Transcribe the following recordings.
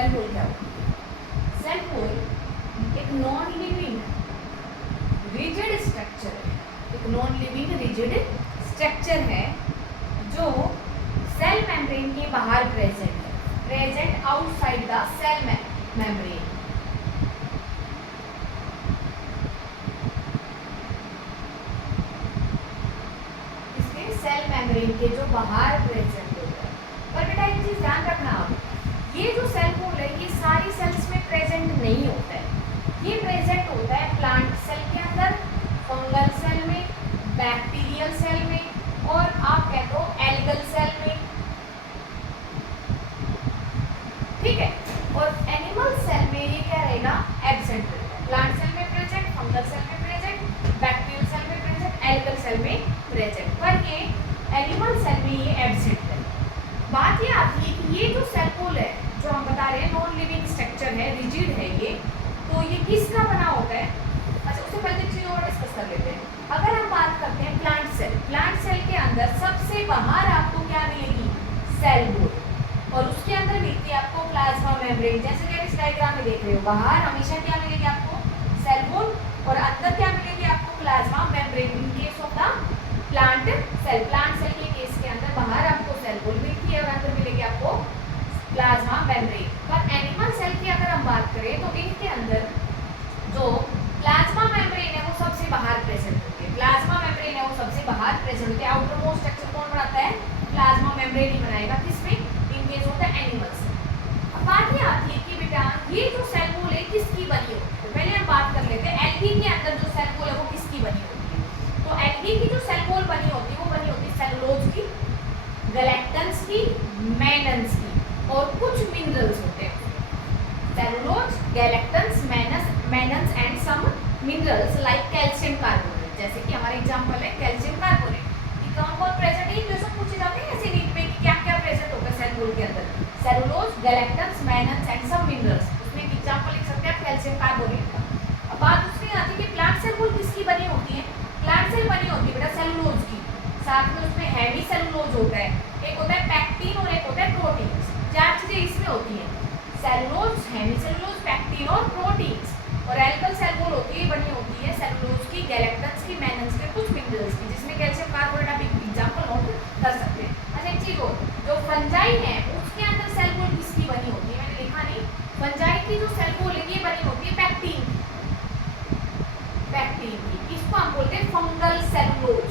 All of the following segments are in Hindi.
सेल वॉल क्या होता है? सेल वॉल एक नॉन लिविंग रिजिड स्ट्रक्चर है, एक नॉन लिविंग रिजिड स्ट्रक्चर है जो सेल मेम्ब्रेन के बाहर प्रेजेंट है, present outside the cell membrane. इसके सेल मेम्ब्रेन के जो बाहर प्रेजेंट होता है। पर बेटा एक चीज ध्यान रखना आप, ये जो सेल वॉल है ये सारी सेल्स में प्रेजेंट नहीं होता है, ये प्रेजेंट होता है प्लांट सेल के अंदर, फंगल सेल में, बैक्टीरियल सेल में और आप कह दो एल्गल सेल में, ठीक है। और एनिमल सेल में ये क्या रहेगा? एब्सेंट रहेगा। प्लांट सेल में प्रेजेंट, फंगल सेल में प्रेजेंट, बैक्टीरियल सेल में प्रेजेंट, एल्गल सेल में प्रेजेंट, पर ये एनिमल सेल में ये एब्सेंट है। बात ये आती है कि ये जो सेल वॉल है जो हम बता रहे हैं नॉन लिविंग स्ट्रक्चर है, रिजिड है ये, तो ये किसका बना होता है? अच्छा उससे पहले एक चीज और डिस्कस कर लेते हैं। अगर हम बात करते हैं प्लांट सेल, प्लांट सेल के अंदर सबसे बाहर आपको क्या मिलेगी? सेल वॉल, और उसके अंदर मिलती है आपको प्लाज्मा मेम्ब्रेन। जैसे कि आप इस डायग्राम में देख रहे हो, बाहर हमेशा क्या मिलेगी आपको? सेल वॉल, और अंदर क्या मिलेगी आपको? Plasma membrane. In case of the plant cell, plant cell के केस के अंदर बाहर आपको सेल वॉल मिलती है और अंदर मिलेगी आपको प्लाज्मा मेम्ब्रेन। पर एनिमल सेल की अगर हम बात करें तो इनके अंदर जो प्लाज्मा मेम्ब्रेन है वो सबसे बाहर प्रेजेंट होती है, प्लाज्मा मेम्ब्रेन है वो सबसे बाहर प्रेजेंट होती है। आउटर मोस्ट स्ट्रक्चर कौन बनाता है? प्लाज्मा मेम्ब्रेन ही बनाएगा, किसमें? इन केस ऑफ द एनिमल्स। अब बात ये आती है कि बेटा ये जो सेल वॉल है किसकी बनी होती है? तो पहले हम बात कर लेते हैं एल्गी के अंदर जो सेल वॉल है वो किसकी बनी होती है। तो एल्गी की जो सेल वॉल बनी होती है वो बनी होती है सेलुलोज की, गैलेक्टन्स की, मेनन्स की, और कुछ मिनरल्स होते हैं। Cellulose, galactans, mannans and some minerals like calcium carbonate, जैसे कि हमारा एग्जांपल है कैल्शियम कार्बोनेट। ये कौन कौन प्रेजेंट है? क्वेश्चन पूछे जाते हैं ऐसे नीट में कि क्या क्या प्रेजेंट होगा सेल वॉल के अंदर? Cellulose, galactans, mannans and some minerals. उसमें एक एग्जांपल लिख सकते हैं आप कैल्शियम कार्बोनेट का। अब बात उसमें आती है कि प्लांट सेल वॉल किसकी बनी होती है? प्लांट सेल बनी होती है बेटा सेलुलोज की, साथ में उसमें हेवी सेलुलोज होता है, एक होता है पैक्टिन और एक होता है प्रोटीन। चार चीजें इसमें होती हैं, सेलुलोज, हेमी सेलुलोज, पैक्टिन और प्रोटीन्स। और एल्गल सेल वॉल होती है बनी होती है सेलुलोज की, गैलेक्टन्स की, मेनन्स के, कुछ मिनरल्स की, जिसमें कैल्शियम कार्बोनेट आप एग्जांपल नोट कर सकते हैं। अच्छा एक चीज और, जो फंजाई है उसके अंदर सेल वॉल किसकी बनी होती है? मैंने लिखा नहीं, फंजाई की जो सेल वॉल है ये बनी होती है पैक्टिन की। इसको हम बोलते हैं fungal cellulose,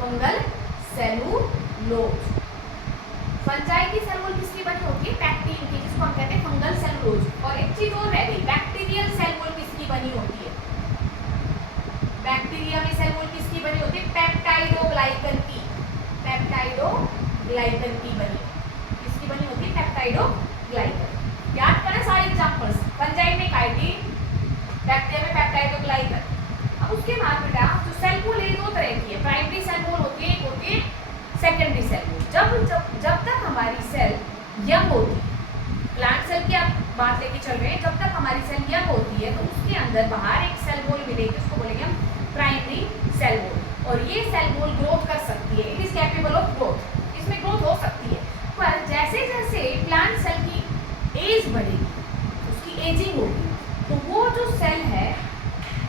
fungal cellulose. Fungi की सेल वॉल किसकी बनी होती है? पैक्टिन की, जिसको हम कहते हैं फंगल सेलुलोज। और एक चीज और रह गई, बैक्टीरियल सेल वॉल किसकी बनी होती है? बैक्टीरिया में सेल वॉल किसकी बनी होती है? पेप्टाइडोग्लाइकन की, पेप्टाइडोग्लाइकन की बनी, किसकी बनी होती है? पेप्टाइडोग्लाइकन। याद करें सारे एग्जांपल्स, फंजाई में काइटिन, बैक्टीरिया में पेप्टाइडोग्लाइकन। अब उसके बाद बेटा जो सेल वॉल है दो तरह की है, प्राइमरी सेल वॉल होती है, एक होती है सेकेंडरी सेल वॉल। जब तक हमारी सेल यंग होती है, प्लांट सेल की आप बात लेके चल रहे हैं, जब तक हमारी सेल यंग होती है तो उसके अंदर बाहर एक सेल वॉल मिलेगी, उसको बोलेंगे हम प्राइमरी सेल वॉल। और ये सेल वॉल ग्रोथ कर सकती है, it is capable of growth, इसमें ग्रोथ हो सकती है। पर जैसे जैसे प्लांट सेल की एज बढ़ेगी, उसकी एजिंग होगी, तो वो जो सेल है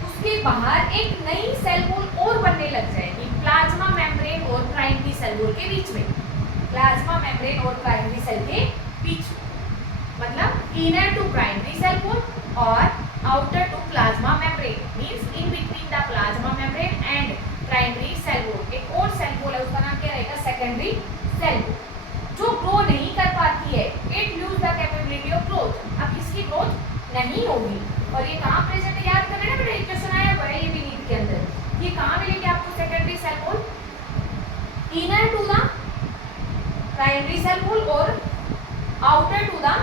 उसके बाहर एक नई सेल वॉल और बनने लग जाएगी, प्लाज्मा मेम्ब्रेन और प्राइमरी सेल वॉल के बीच में, प्लाज्मा मेम्ब्रेन और प्राइमरी सेल के बीच में, मतलब inner to primary cell wall और outer to plasma membrane, means in between the plasma membrane and primary cell wall एक और सेल वॉल है, उसका नाम क्या रहेगा? सेकेंडरी सेल वॉल, जो ग्रो नहीं कर पाती है, it lose the capability of growth. अब इसकी ग्रोथ नहीं होगी। और ये कहाँ प्रेजेंट है? याद करना बेटा, एक क्वेश्चन आया हुआ है ये भी नीट के अंदर, ये कहाँ मिलेगी आपको? Secondary cell wall, inner to the primary cell wall और outer to the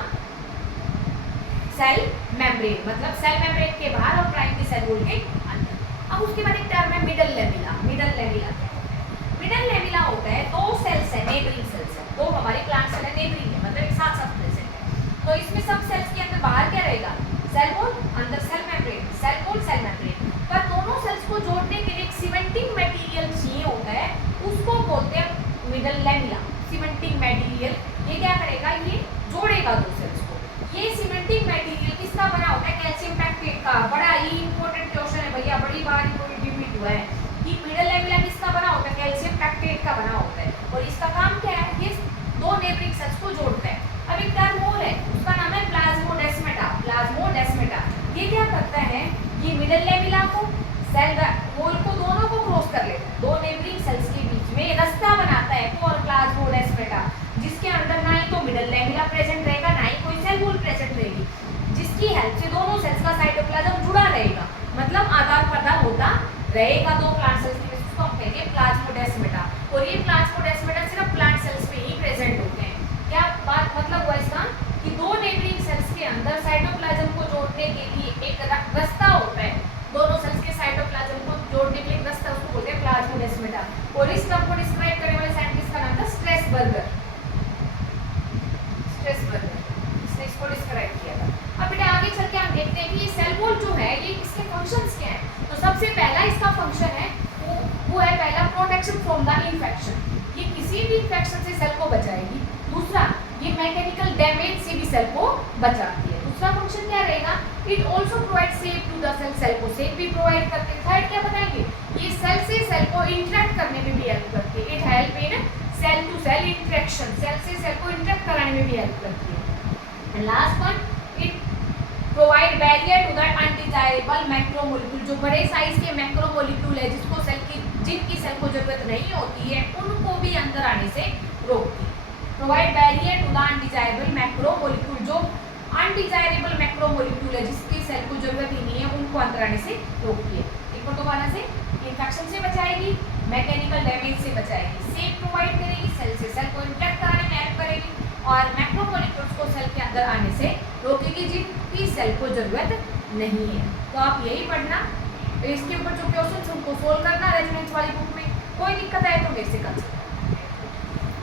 cell membrane, मतलब सेल मेम्ब्रेन के बाहर और प्राइमरी सेल वॉल के अंदर। अब उसके बाद एक टर्म है मिडल लेविला। मिडल लेविला क्या होता है? मिडल लेविला होता है दो सेल्स है, नेबरिंग सेल्स है, दो हमारी प्लांट सेल है नेबरिंग है, मतलब एक साथ साथ प्रेजेंट है। तो इसमें सब सेल्स के अंदर बाहर क्या रहेगा? सेल वॉल, अंदर cell membrane, cell wall, cell membrane. पर दोनों सेल्स को जोड़ने के लिए एक सीमेंटिंग मटेरियल चाहिए होता है, उसको बोलते हैं मिडल लेविला, सीमेंटिंग मटेरियल। ये क्या करेगा? ये जोड़ रहेगा दो प्लांट सेल्स के, उसको हम कहेंगे प्लाज्मोडेस्माटा। और ये प्लाज्मोडेस्माटा सिर्फ प्लांट सेल्स में ही प्रेजेंट होते हैं। क्या बात मतलब हुआ इसका कि दो नेबरिंग सेल्स के अंदर साइटोप्लाज्म को जोड़ने के लिए एक रास्ता होता है, दोनों सेल्स के साइटोप्लाज्म को जोड़ने के लिए एक रास्ता, उसको बोलते हैं प्लाज्मोडेस्माटा। और इस टर्म को डिस्क्राइब करने वाले साइंटिस्ट का नाम था स्ट्रेसबर्गर। इसने इसको डिस्क्राइब किया था। अब बेटा आगे चल के हम देखते हैं कि ये सेल वॉल जो है ये इसके फंक्शंस क्या हैं। तो सबसे पहला इसका फंक्शन है वो है पहला प्रोटेक्शन फ्रॉम द इन्फेक्शन, ये किसी भी इन्फेक्शन से सेल को बचाएगी। दूसरा ये मैकेनिकल डैमेज से भी सेल को बचाती है। दूसरा फंक्शन क्या रहेगा, it also provide shape to the cell, cell को शेप भी प्रोवाइड करते हैं। थर्ड क्या बताएंगे, ये सेल से सेल को इंटरेक्ट करने में भी हेल्प करती है, it help in cell to cell interaction, cell से सेल को इंटरेक्ट कराने में भी हेल्प करती है। And last one, it provide barrier to that undesirable macromolecule, जो बड़े साइज के मैक्रोमोलिक्यूल है जिसको सेल की जिनकी सेल को जरूरत नहीं होती है उनको भी अंदर आने से रोकती है। Provide barrier to the undesirable macromolecule, जो अनडिजायरेबल मैक्रोमोलिक्यूल है जिसकी सेल को जरूरत ही नहीं है उनको अंदर आने से रोकती है। एक दोबारा से, इन्फेक्शन से बचाएगी, मैकेनिकल डैमेज से बचाएगी, शेप प्रोवाइड करेगी, सेल से सेल को इंटरेक्ट कराने में हेल्प करेगी, और मैक्रोमोलिक्यूल्स को सेल के अंदर आने से रोकेगी जिनकी सेल को जरूरत नहीं है। तो आप यही पढ़ना, इसके ऊपर जो क्वेश्चन उनको सोल्व करना रेजोनेंस वाली बुक में। कोई दिक्कत आए तो मेरे से कर सकते हैं।